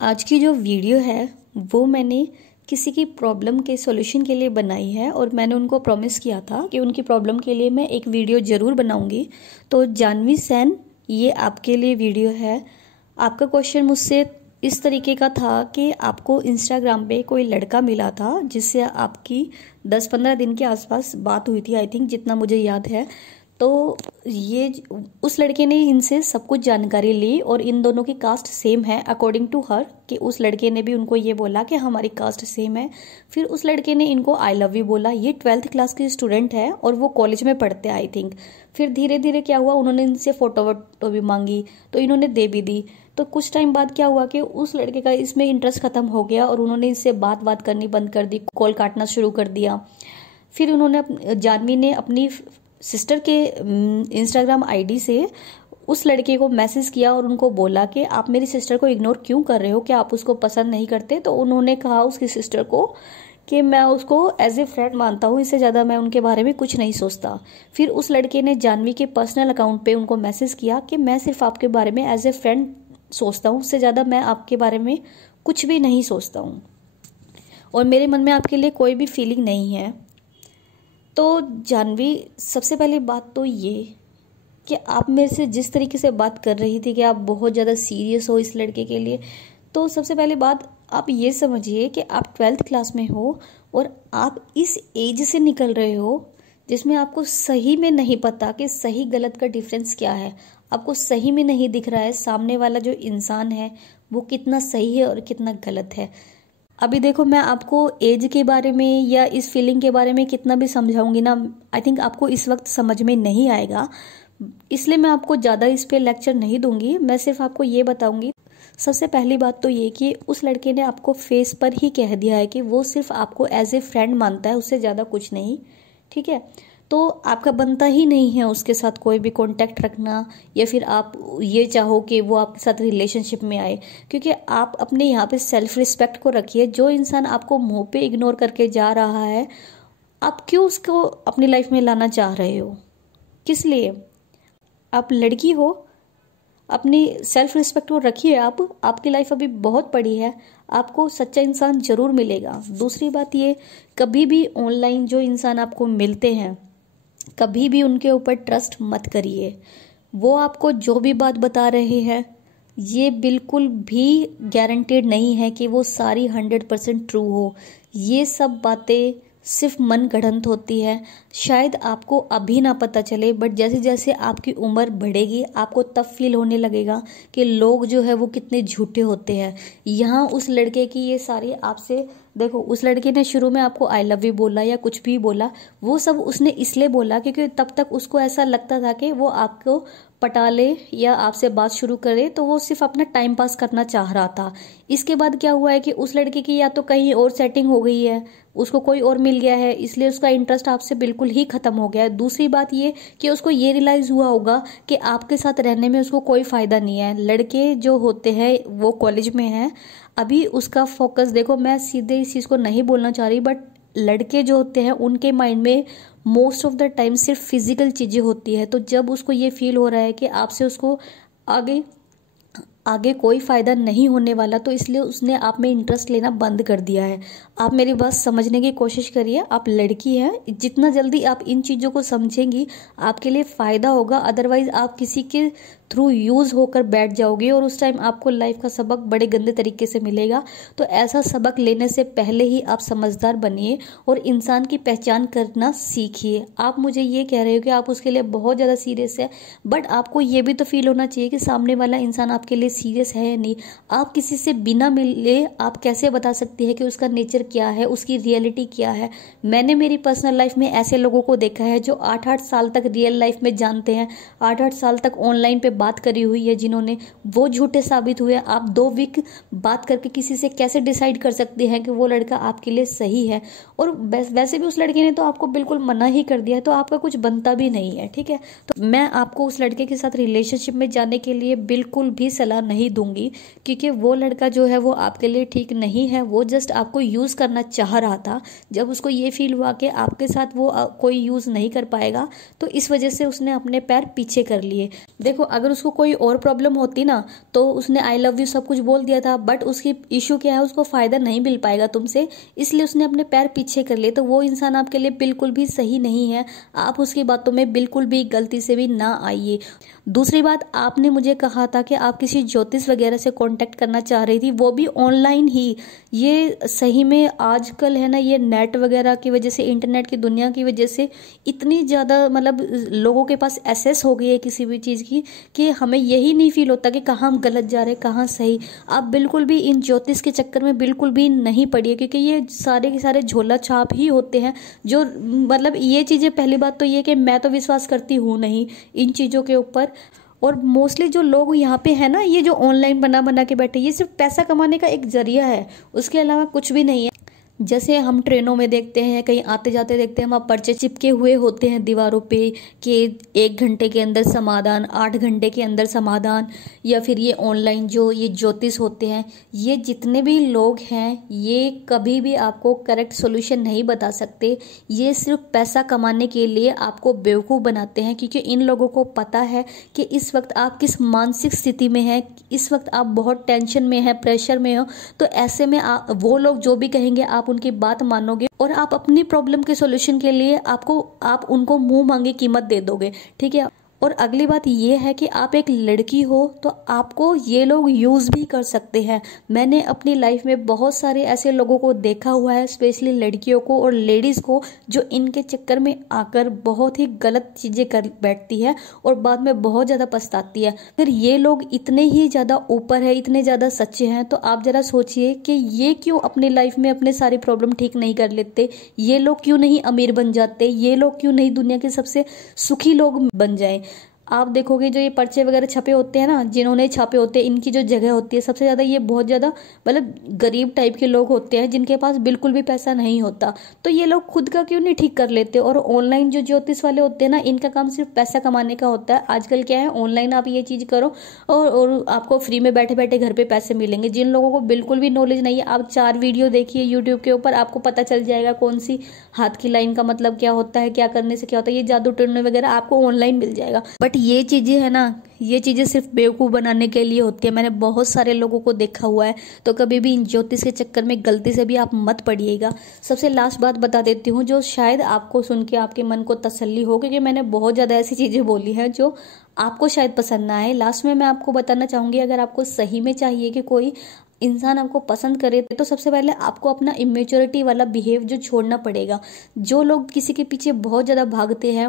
आज की जो वीडियो है वो मैंने किसी की प्रॉब्लम के सॉल्यूशन के लिए बनाई है और मैंने उनको प्रॉमिस किया था कि उनकी प्रॉब्लम के लिए मैं एक वीडियो ज़रूर बनाऊंगी। तो जानवी सेन, ये आपके लिए वीडियो है। आपका क्वेश्चन मुझसे इस तरीके का था कि आपको इंस्टाग्राम पे कोई लड़का मिला था जिससे आपकी 10-15 दिन के आसपास बात हुई थी, आई थिंक, जितना मुझे याद है। तो ये उस लड़के ने इनसे सब कुछ जानकारी ली और इन दोनों की कास्ट सेम है अकॉर्डिंग टू हर, कि उस लड़के ने भी उनको ये बोला कि हमारी कास्ट सेम है। फिर उस लड़के ने इनको आई लव यू बोला। ये 12th क्लास की स्टूडेंट है और वो कॉलेज में पढ़ते हैं, आई थिंक। फिर धीरे धीरे क्या हुआ, उन्होंने इनसे फोटो वोटो भी मांगी तो इन्होंने दे भी दी। तो कुछ टाइम बाद क्या हुआ कि उस लड़के का इसमें इंटरेस्ट खत्म हो गया और उन्होंने इससे बात करनी बंद कर दी, कॉल काटना शुरू कर दिया। फिर उन्होंने जानवी ने अपनी सिस्टर के इंस्टाग्राम आईडी से उस लड़के को मैसेज किया और उनको बोला कि आप मेरी सिस्टर को इग्नोर क्यों कर रहे हो, क्या आप उसको पसंद नहीं करते। तो उन्होंने कहा उसकी सिस्टर को कि मैं उसको एज ए फ्रेंड मानता हूँ, इससे ज़्यादा मैं उनके बारे में कुछ नहीं सोचता। फिर उस लड़के ने जानवी के पर्सनल अकाउंट पे उनको मैसेज किया कि मैं सिर्फ आपके बारे में एज ए फ्रेंड सोचता हूँ, उससे ज़्यादा मैं आपके बारे में कुछ भी नहीं सोचता हूँ और मेरे मन में आपके लिए कोई भी फीलिंग नहीं है। तो जानवी, सबसे पहली बात तो ये कि आप मेरे से जिस तरीके से बात कर रही थी कि आप बहुत ज़्यादा सीरियस हो इस लड़के के लिए, तो सबसे पहली बात आप ये समझिए कि आप 12th क्लास में हो और आप इस एज से निकल रहे हो जिसमें आपको सही में नहीं पता कि सही गलत का डिफरेंस क्या है। आपको सही में नहीं दिख रहा है सामने वाला जो इंसान है वो कितना सही है और कितना गलत है। अभी देखो, मैं आपको एज के बारे में या इस फीलिंग के बारे में कितना भी समझाऊंगी ना, आई थिंक आपको इस वक्त समझ में नहीं आएगा। इसलिए मैं आपको ज़्यादा इस पे लेक्चर नहीं दूंगी, मैं सिर्फ आपको ये बताऊंगी। सबसे पहली बात तो ये कि उस लड़के ने आपको फेस पर ही कह दिया है कि वो सिर्फ आपको एज ए फ्रेंड मानता है, उससे ज़्यादा कुछ नहीं। ठीक है, तो आपका बनता ही नहीं है उसके साथ कोई भी कांटेक्ट रखना या फिर आप ये चाहो कि वो आपके साथ रिलेशनशिप में आए, क्योंकि आप अपने यहाँ पे सेल्फ रिस्पेक्ट को रखिए। जो इंसान आपको मुंह पे इग्नोर करके जा रहा है, आप क्यों उसको अपनी लाइफ में लाना चाह रहे हो? किस लिए? आप लड़की हो, अपनी सेल्फ रिस्पेक्ट को रखिए। आपकी लाइफ अभी बहुत पड़ी है, आपको सच्चा इंसान जरूर मिलेगा। दूसरी बात ये, कभी भी ऑनलाइन जो इंसान आपको मिलते हैं कभी भी उनके ऊपर ट्रस्ट मत करिए। वो आपको जो भी बात बता रहे हैं ये बिल्कुल भी गारंटेड नहीं है कि वो सारी 100% ट्रू हो। ये सब बातें सिर्फ मन गढ़ंत होती है। शायद आपको अभी ना पता चले, बट जैसे जैसे आपकी उम्र बढ़ेगी आपको तब फील होने लगेगा कि लोग जो है वो कितने झूठे होते हैं। यहाँ उस लड़के की ये सारी आपसे, देखो, उस लड़के ने शुरू में आपको आई लव यू बोला या कुछ भी बोला, वो सब उसने इसलिए बोला क्योंकि तब तक उसको ऐसा लगता था कि वो आपको पटा ले या आपसे बात शुरू करे, तो वो सिर्फ अपना टाइम पास करना चाह रहा था। इसके बाद क्या हुआ है कि उस लड़के की या तो कहीं और सेटिंग हो गई है, उसको कोई और मिल गया है, इसलिए उसका इंटरेस्ट आपसे बिल्कुल ही खत्म हो गया है। दूसरी बात ये कि उसको ये रियलाइज हुआ होगा कि आपके साथ रहने में उसको कोई फायदा नहीं है। लड़के जो होते हैं वो कॉलेज में हैं, अभी उसका फोकस, देखो मैं सीधे इस चीज को नहीं बोलना चाह रही, बट लड़के जो होते हैं उनके माइंड में मोस्ट ऑफ द टाइम सिर्फ फिजिकल चीजें होती है। तो जब उसको ये फील हो रहा है कि आपसे उसको आगे आगे कोई फायदा नहीं होने वाला, तो इसलिए उसने आप में इंटरेस्ट लेना बंद कर दिया है। आप मेरी बात समझने की कोशिश करिए, आप लड़की हैं, जितना जल्दी आप इन चीज़ों को समझेंगी आपके लिए फ़ायदा होगा। अदरवाइज आप किसी के थ्रू यूज़ होकर बैठ जाओगे और उस टाइम आपको लाइफ का सबक बड़े गंदे तरीके से मिलेगा। तो ऐसा सबक लेने से पहले ही आप समझदार बनिए और इंसान की पहचान करना सीखिए। आप मुझे ये कह रहे हो कि आप उसके लिए बहुत ज़्यादा सीरियस है, बट आपको ये भी तो फील होना चाहिए कि सामने वाला इंसान आपके लिए सीरियस है या नहीं। आप किसी से बिना मिले आप कैसे बता सकती है कि उसका नेचर क्या है, उसकी रियलिटी क्या है? मैंने मेरी पर्सनल लाइफ में ऐसे लोगों को देखा है जो 8-8 साल तक रियल लाइफ में जानते हैं, 8-8 साल तक ऑनलाइन पे बात करी हुई है, जिन्होंने वो झूठे साबित हुए। आप 2 वीक बात करके किसी से कैसे डिसाइड कर सकते हैं कि वो लड़का आपके लिए सही है? और वैसे भी उस लड़के ने तो आपको बिल्कुल मना ही कर दिया है, तो आपका कुछ बनता भी नहीं है। ठीक है, तो मैं आपको उस लड़के के साथ रिलेशनशिप में जाने के लिए बिल्कुल भी सलाह नहीं दूंगी, क्योंकि वो लड़का जो है वो आपके लिए ठीक नहीं है। वो जस्ट आपको यूज करना चाह रहा था। जब उसको ये फील हुआ कि आपके साथ वो कोई यूज नहीं कर पाएगा, तो इस वजह से उसने अपने पैर पीछे कर लिए। देखो, अगर अगर उसको कोई और प्रॉब्लम होती ना तो उसने आई लव यू सब कुछ बोल दिया था, बट उसकी इशू क्या है, उसको फायदा नहीं मिल पाएगा तुमसे, इसलिए उसने अपने पैर पीछे कर लिए। तो वो इंसान आपके लिए बिल्कुल भी सही नहीं है। आप उसकी बातों में बिल्कुल भी गलती से भी ना आइए। दूसरी बात, आपने मुझे कहा था कि आप किसी ज्योतिष वगैरह से कांटेक्ट करना चाह रही थी, वो भी ऑनलाइन ही। ये सही में आजकल है ना, ये नेट वगैरह की वजह से, इंटरनेट की दुनिया की वजह से इतनी ज़्यादा मतलब लोगों के पास एक्सेस हो गई है किसी भी चीज़ की कि हमें यही नहीं फील होता कि कहाँ हम गलत जा रहे हैं कहाँ सही। आप बिल्कुल भी इन ज्योतिष के चक्कर में बिल्कुल भी नहीं पड़िए, क्योंकि ये सारे के सारे झोला छाप ही होते हैं। जो मतलब ये चीज़ें, पहली बात तो ये कि मैं तो विश्वास करती हूँ नहीं इन चीज़ों के ऊपर। और मोस्टली जो लोग यहाँ पे है ना, ये जो ऑनलाइन बना बना के बैठे, ये सिर्फ पैसा कमाने का एक जरिया है, उसके अलावा कुछ भी नहीं है। जैसे हम ट्रेनों में देखते हैं, कहीं आते जाते देखते हैं, वहाँ पर्चे चिपके हुए होते हैं दीवारों पे कि 1 घंटे के अंदर समाधान, 8 घंटे के अंदर समाधान। या फिर ये ऑनलाइन जो ये ज्योतिष होते हैं, ये जितने भी लोग हैं ये कभी भी आपको करेक्ट सोल्यूशन नहीं बता सकते। ये सिर्फ पैसा कमाने के लिए आपको बेवकूफ़ बनाते हैं, क्योंकि इन लोगों को पता है कि इस वक्त आप किस मानसिक स्थिति में हैं, इस वक्त आप बहुत टेंशन में हैं, प्रेशर में हो। तो ऐसे में वो लोग जो भी कहेंगे आप उनकी बात मानोगे और आप अपनी प्रॉब्लम के सॉल्यूशन के लिए आप उनको मुंह मांगे कीमत दे दोगे, ठीक है। और अगली बात ये है कि आप एक लड़की हो तो आपको ये लोग यूज़ भी कर सकते हैं। मैंने अपनी लाइफ में बहुत सारे ऐसे लोगों को देखा हुआ है, स्पेशली लड़कियों को और लेडीज़ को, जो इनके चक्कर में आकर बहुत ही गलत चीज़ें कर बैठती है और बाद में बहुत ज़्यादा पछताती है। अगर ये लोग इतने ही ज़्यादा ऊपर है, इतने ज़्यादा सच्चे हैं, तो आप ज़रा सोचिए कि ये क्यों अपनी लाइफ में अपने सारी प्रॉब्लम ठीक नहीं कर लेते। ये लोग क्यों नहीं अमीर बन जाते, ये लोग क्यों नहीं दुनिया के सबसे सुखी लोग बन जाए। आप देखोगे जो ये पर्चे वगैरह छपे होते हैं ना, जिन्होंने छापे होते हैं, इनकी जो जगह होती है सबसे ज़्यादा, ये बहुत ज़्यादा मतलब गरीब टाइप के लोग होते हैं जिनके पास बिल्कुल भी पैसा नहीं होता। तो ये लोग खुद का क्यों नहीं ठीक कर लेते। और ऑनलाइन जो ज्योतिष वाले होते हैं ना, इनका काम सिर्फ पैसा कमाने का होता है। आजकल क्या है, ऑनलाइन आप ये चीज़ करो और आपको फ्री में बैठे बैठे घर पर पैसे मिलेंगे। जिन लोगों को बिल्कुल भी नॉलेज नहीं है, आप 4 वीडियो देखिए यूट्यूब के ऊपर, आपको पता चल जाएगा कौन सी हाथ की लाइन का मतलब क्या होता है, क्या करने से क्या होता है। ये जादू टोने वगैरह आपको ऑनलाइन मिल जाएगा, बट ये चीज़ें है ना, ये चीज़ें सिर्फ बेवकूफ़ बनाने के लिए होती है। मैंने बहुत सारे लोगों को देखा हुआ है। तो कभी भी इन ज्योतिष के चक्कर में गलती से भी आप मत पड़िएगा। सबसे लास्ट बात बता देती हूँ, जो शायद आपको सुन के आपके मन को तसल्ली हो, क्योंकि मैंने बहुत ज़्यादा ऐसी चीज़ें बोली हैं जो आपको शायद पसंद ना आए। लास्ट में मैं आपको बताना चाहूँगी, अगर आपको सही में चाहिए कि कोई इंसान आपको पसंद करे, तो सबसे पहले आपको अपना इमेच्योरिटी वाला बिहेव जो छोड़ना पड़ेगा। जो लोग किसी के पीछे बहुत ज़्यादा भागते हैं,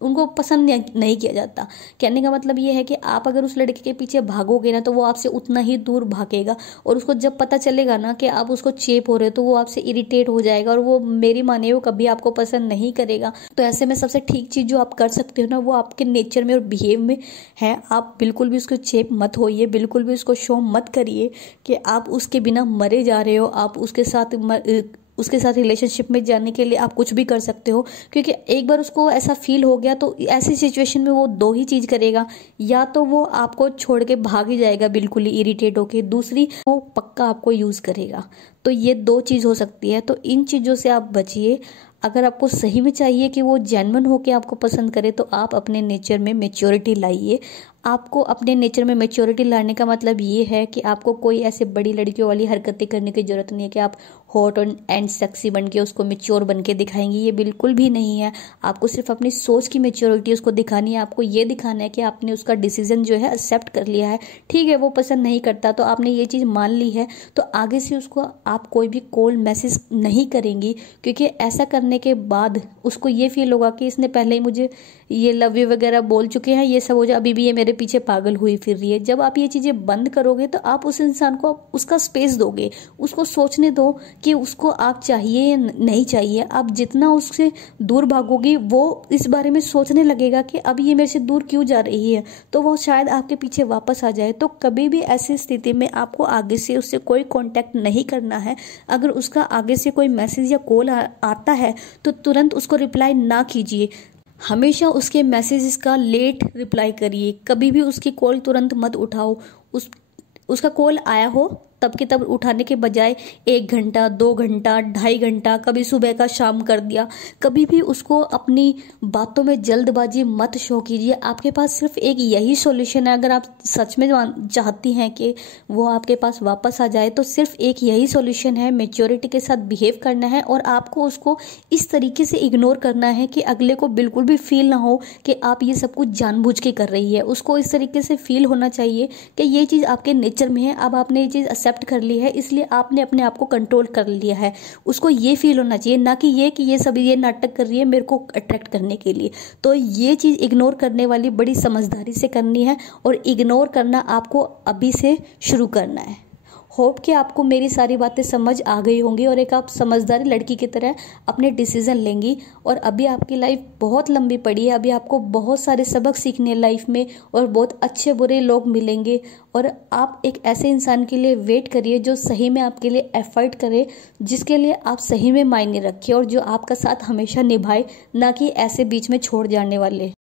उनको पसंद नहीं किया जाता। कहने का मतलब ये है कि आप अगर उस लड़के के पीछे भागोगे ना, तो वो आपसे उतना ही दूर भागेगा। और उसको जब पता चलेगा ना कि आप उसको चेप हो रहे हो, तो वो आपसे इरिटेट हो जाएगा और वो मेरी माने वो कभी आपको पसंद नहीं करेगा। तो ऐसे में सबसे ठीक चीज़ जो आप कर सकते हो ना, वो आपके नेचर में और बिहेव में है। आप बिल्कुल भी उसको चेप मत होइए, बिल्कुल भी उसको शो मत करिए कि आप उसके बिना मरे जा रहे हो। आप उसके साथ रिलेशनशिप में जाने के लिए आप कुछ भी कर सकते हो, क्योंकि एक बार उसको ऐसा फील हो गया तो ऐसी सिचुएशन में वो 2 ही चीज़ करेगा। या तो वो आपको छोड़ के भाग ही जाएगा बिल्कुल ही इरिटेट होके, दूसरी वो पक्का आपको यूज़ करेगा। तो ये 2 चीज़ हो सकती है। तो इन चीज़ों से आप बचिए। अगर आपको सही में चाहिए कि वो जेन्युइन होके आपको पसंद करे, तो आप अपने नेचर में मैच्योरिटी लाइए। आपको अपने नेचर में मैच्योरिटी लाने का मतलब ये है कि आपको कोई ऐसे बड़ी लड़कियों वाली हरकतें करने की जरूरत नहीं है कि आप हॉट एंड सेक्सी बन के उसको मैच्योर बन के दिखाएंगी। ये बिल्कुल भी नहीं है। आपको सिर्फ अपनी सोच की मैच्योरिटी उसको दिखानी है। आपको ये दिखाना है कि आपने उसका डिसीजन जो है एक्सेप्ट कर लिया है। ठीक है, वो पसंद नहीं करता तो आपने ये चीज़ मान ली है, तो आगे से उसको आप कोई भी कॉल मैसेज नहीं करेंगी, क्योंकि ऐसा करने के बाद उसको ये फील होगा कि इसने पहले ही मुझे ये लव यू वगैरह बोल चुके हैं, ये सब हो जाए, अभी भी ये मेरे पीछे पागल हुई फिर रही है। जब आप ये चीज़ें बंद करोगे तो आप उस इंसान को उसका स्पेस दोगे, उसको सोचने दो कि उसको आप चाहिए या नहीं चाहिए। आप जितना उससे दूर भागोगे, वो इस बारे में सोचने लगेगा कि अब ये मेरे से दूर क्यों जा रही है, तो वो शायद आपके पीछे वापस आ जाए। तो कभी भी ऐसी स्थिति में आपको आगे से उससे कोई कांटेक्ट नहीं करना है। अगर उसका आगे से कोई मैसेज या कॉल आता है तो तुरंत उसको रिप्लाई ना कीजिए। हमेशा उसके मैसेजेस का लेट रिप्लाई करिए। कभी भी उसकी कॉल तुरंत मत उठाओ। उसका कॉल आया हो तब के तब उठाने के बजाय 1 घंटा, 2 घंटा, 2.5 घंटा, कभी सुबह का शाम कर दिया। कभी भी उसको अपनी बातों में जल्दबाजी मत शो कीजिए। आपके पास सिर्फ एक यही सॉल्यूशन है, अगर आप सच में चाहती हैं कि वो आपके पास वापस आ जाए, तो सिर्फ एक यही सॉल्यूशन है, मैच्योरिटी के साथ बिहेव करना है और आपको उसको इस तरीके से इग्नोर करना है कि अगले को बिल्कुल भी फील ना हो कि आप ये सब कुछ जानबूझ के कर रही है। उसको इस तरीके से फील होना चाहिए कि ये चीज़ आपके नेचर में है, अब आपने ये चीज़ एक्सेप्ट कर ली है, इसलिए आपने अपने आप को कंट्रोल कर लिया है। उसको ये फील होना चाहिए, ना कि ये सब ये नाटक कर रही है मेरे को अट्रैक्ट करने के लिए। तो ये चीज़ इग्नोर करने वाली बड़ी समझदारी से करनी है और इग्नोर करना आपको अभी से शुरू करना है। होप कि आपको मेरी सारी बातें समझ आ गई होंगी और एक आप समझदार लड़की की तरह अपने डिसीजन लेंगी। और अभी आपकी लाइफ बहुत लंबी पड़ी है, अभी आपको बहुत सारे सबक सीखने लाइफ में और बहुत अच्छे बुरे लोग मिलेंगे। और आप एक ऐसे इंसान के लिए वेट करिए जो सही में आपके लिए एफर्ट करे, जिसके लिए आप सही में मायने रखिए और जो आपका साथ हमेशा निभाए, ना कि ऐसे बीच में छोड़ जाने वाले।